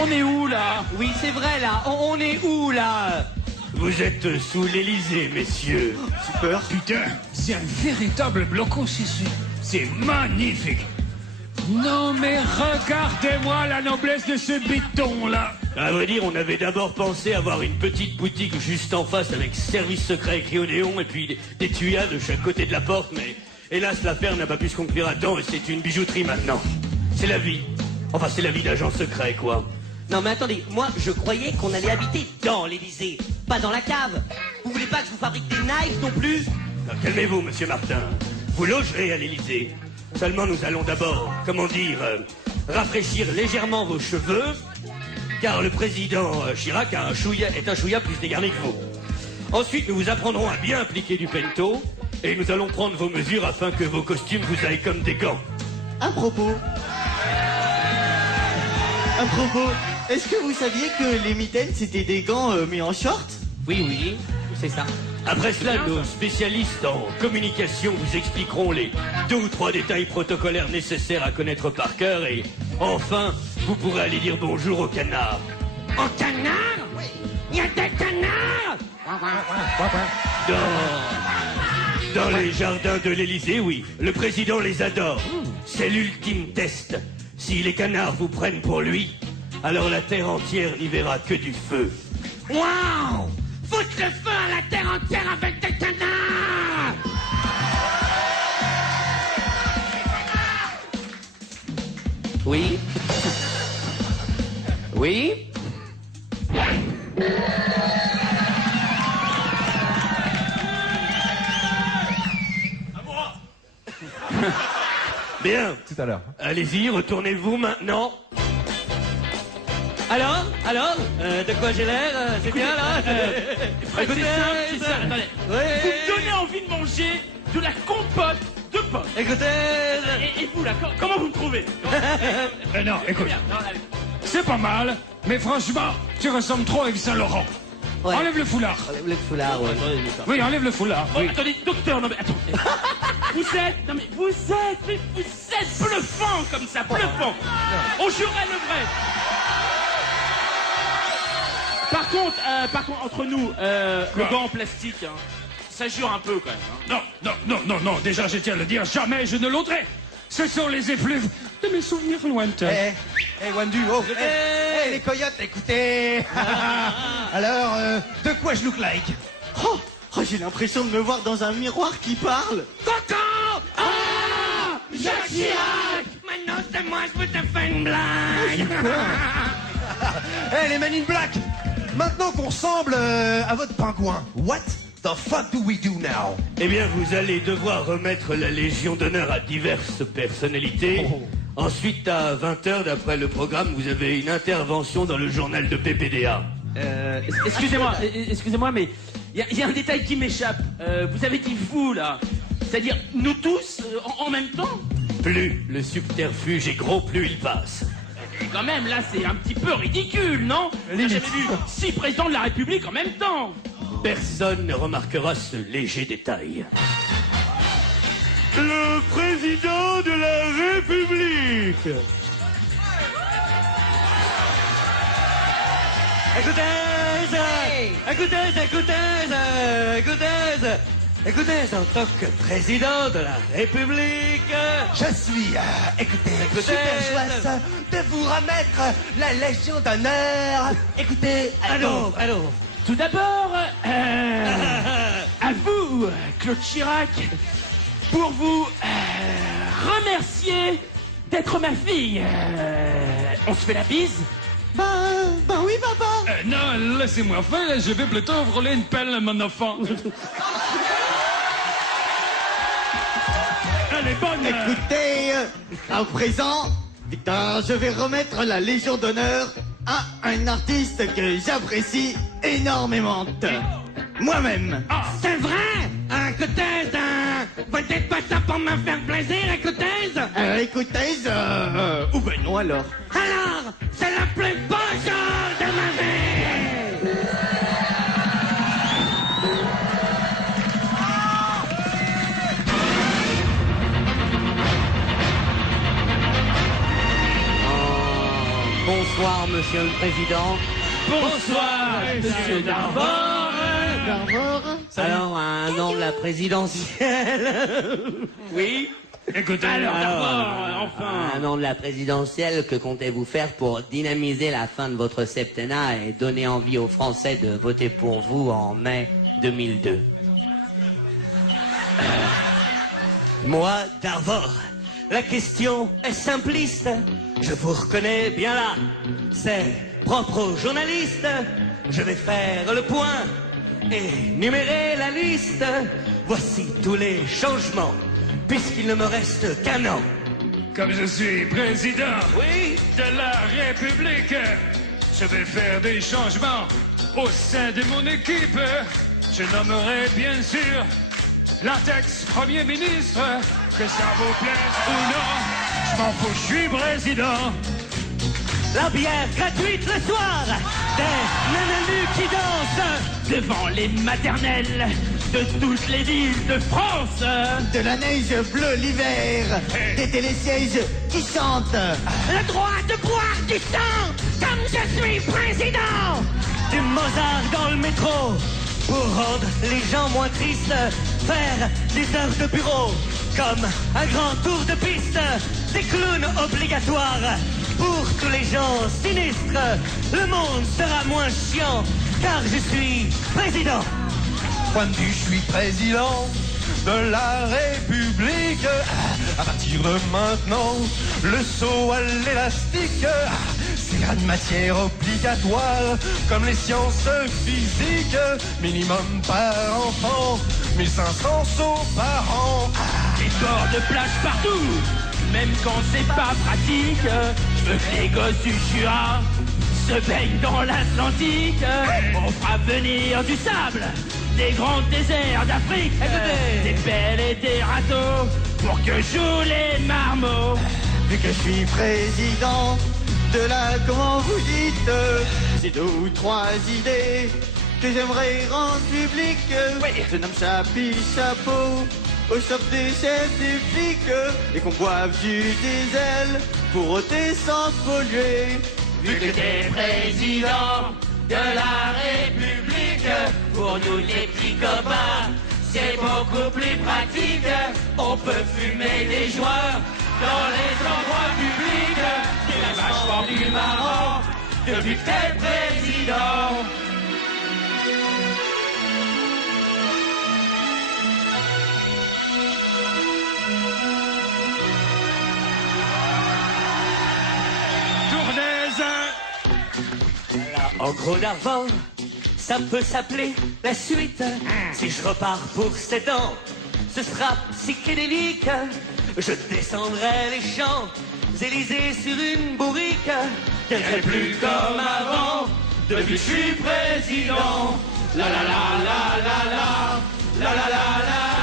On est où, là? Oui, c'est vrai, là. On est où, là? Vous êtes sous l'Élysée, messieurs. Super. Putain, c'est un véritable blocos ici. C'est magnifique. Non mais regardez-moi la noblesse de ce béton-là. À vrai dire, on avait d'abord pensé avoir une petite boutique juste en face avec service secret écrit au néon et puis des tuyas de chaque côté de la porte, mais hélas, l'affaire n'a pas pu se conclure à temps et c'est une bijouterie maintenant. C'est la vie. Enfin, c'est la vie d'agent secret, quoi. Non, mais attendez, moi, je croyais qu'on allait habiter dans l'Élysée, pas dans la cave. Vous voulez pas que je vous fabrique des knives non plus? Calmez-vous, monsieur Martin. Vous logerez à l'Élysée. Seulement, nous allons d'abord, comment dire, rafraîchir légèrement vos cheveux, car le président Chirac est un chouïa plus dégarni que vous. Ensuite, nous vous apprendrons à bien appliquer du pento, et nous allons prendre vos mesures afin que vos costumes vous aillent comme des gants. À propos, est-ce que vous saviez que les mitaines c'était des gants mais en short? Oui, c'est ça. Après cela, nos spécialistes en communication vous expliqueront les 2 ou 3 détails protocolaires nécessaires à connaître par cœur et enfin, vous pourrez aller dire bonjour au canard. Au canard? Oui. Il y a des canards? Dans les jardins de l'Élysée, oui. Le président les adore. C'est l'ultime test. Si les canards vous prennent pour lui, alors la terre entière n'y verra que du feu. Waouh! Foutre le feu à la terre entière avec des canards! Oui? Oui? Bien. Tout à l'heure. Allez-y, retournez-vous maintenant. Alors, de quoi j'ai l'air? C'est bien là? Écoutez, c'est ça, attendez. Vous me donnez envie de manger de la compote de pommes. Écoutez, Et vous, là, comment vous me trouvez? Non, écoute, Bien, non, allez. c'est pas mal, mais franchement, tu ressembles trop à Yves Saint-Laurent. Ouais. Enlève le foulard. Le foulard, ouais. Oui, enlève le foulard. Oh, Oui. attendez, docteur, non mais attendez. vous êtes bluffant comme ça, bluffant. On jurait le vrai. Par contre, entre nous, le gant en plastique, hein, ça jure un peu quand même. Hein. Non, déjà je tiens à le dire, jamais je ne l'auderai. Ce sont les effluves de mes souvenirs lointains. Wandu, les coyotes, écoutez. Alors, de quoi je look like? Oh, j'ai l'impression de me voir dans un miroir qui parle. Coco! Ah! Jacques Chirac! Maintenant, c'est moi, je peux te faire une blague! Les Men in Black, maintenant qu'on ressemble à votre pingouin, what the fuck do we do now? Eh bien, vous allez devoir remettre la Légion d'honneur à diverses personnalités. Ensuite, à 20h, d'après le programme, vous avez une intervention dans le journal de PPDA. Excusez-moi, mais il y a un détail qui m'échappe. Vous avez dit vous, là. C'est-à-dire, nous tous, en même temps? Plus le subterfuge est gros, plus il passe. Et quand même, là, c'est un petit peu ridicule, non? J'ai jamais vu 6 présidents de la République en même temps. Personne ne remarquera ce léger détail. Le président de la République. Écoutez, en tant que président de la République, Je suis, écoutez, super joyeuse de vous remettre la Légion d'honneur. Écoutez, allô. Tout d'abord, à vous, Claude Chirac, pour vous remercier d'être ma fille. On se fait la bise? Ben oui, papa. Non, laissez-moi faire, je vais plutôt rouler une pelle à mon enfant. Elle est bonne. Écoutez, à présent, Victor, je vais remettre la Légion d'honneur à un artiste que j'apprécie énormément. Moi-même. C'est vrai? Écoutez, vous dites pas ça pour me faire plaisir, écoutez? Écoutez, ou ben non alors. Alors, c'est la plus bonne chose de ma vie! Bonsoir, monsieur Monsieur le Président. Bonsoir, monsieur Darvor. D'abord, Alors, un nom de la présidentielle. Oui. Écoutez, Alors, Un enfin. nom de la présidentielle, que comptez-vous faire pour dynamiser la fin de votre septennat et donner envie aux Français de voter pour vous en mai 2002? Moi, Darvor, la question est simpliste. Je vous reconnais bien là. C'est propre aux journalistes. Je vais faire le point et numérer la liste. Voici tous les changements, puisqu'il ne me reste qu'un an. comme je suis président Oui, de la République, je vais faire des changements au sein de mon équipe. Je nommerai bien sûr l'index Premier ministre, que ça vous plaise ou non, je m'en fous, je suis président. la bière gratuite le soir, des nananus qui dansent. Devant les maternelles de toutes les villes de France. de la neige bleue l'hiver, des télésièges qui chantent. Le droit de boire du sang, comme je suis président. Du Mozart dans le métro, pour rendre les gens moins tristes. Faire des heures de bureau, comme un grand tour de piste. Des clowns obligatoires, pour tous les gens sinistres. Le monde sera moins chiant, car je suis président. Point de vue, je suis président de la République. À partir de maintenant, le saut à l'élastique, c'est une matière obligatoire, comme les sciences physiques. Minimum par enfant, 1500 sauts par an. Des bords de plage partout, même quand c'est pas pratique. Je veux que les gosses du Jura se baignent dans l'Atlantique. On fera venir du sable des grands déserts d'Afrique, des pelles et des râteaux pour que jouent les marmots. Vu que je suis président de la, comment vous dites, j'ai 2 ou 3 idées que j'aimerais rendre publiques. Je nomme Chapi Chapeau au chef des chefs des flics et qu'on boive du diesel pour ôter sans polluer. Vu que t'es président de la République, pour nous les petits copains, c'est beaucoup plus pratique. On peut fumer des joints dans les endroits publics. C'est vachement plus marrant depuis que t'es président. En gros d'argent, ça peut s'appeler la suite. Si je repars pour 7 ans, ce sera psychédélique. Je descendrai les Champs-Élysées sur une bourrique. C'est plus comme avant, depuis que je suis président. La la la la la la, la la la la.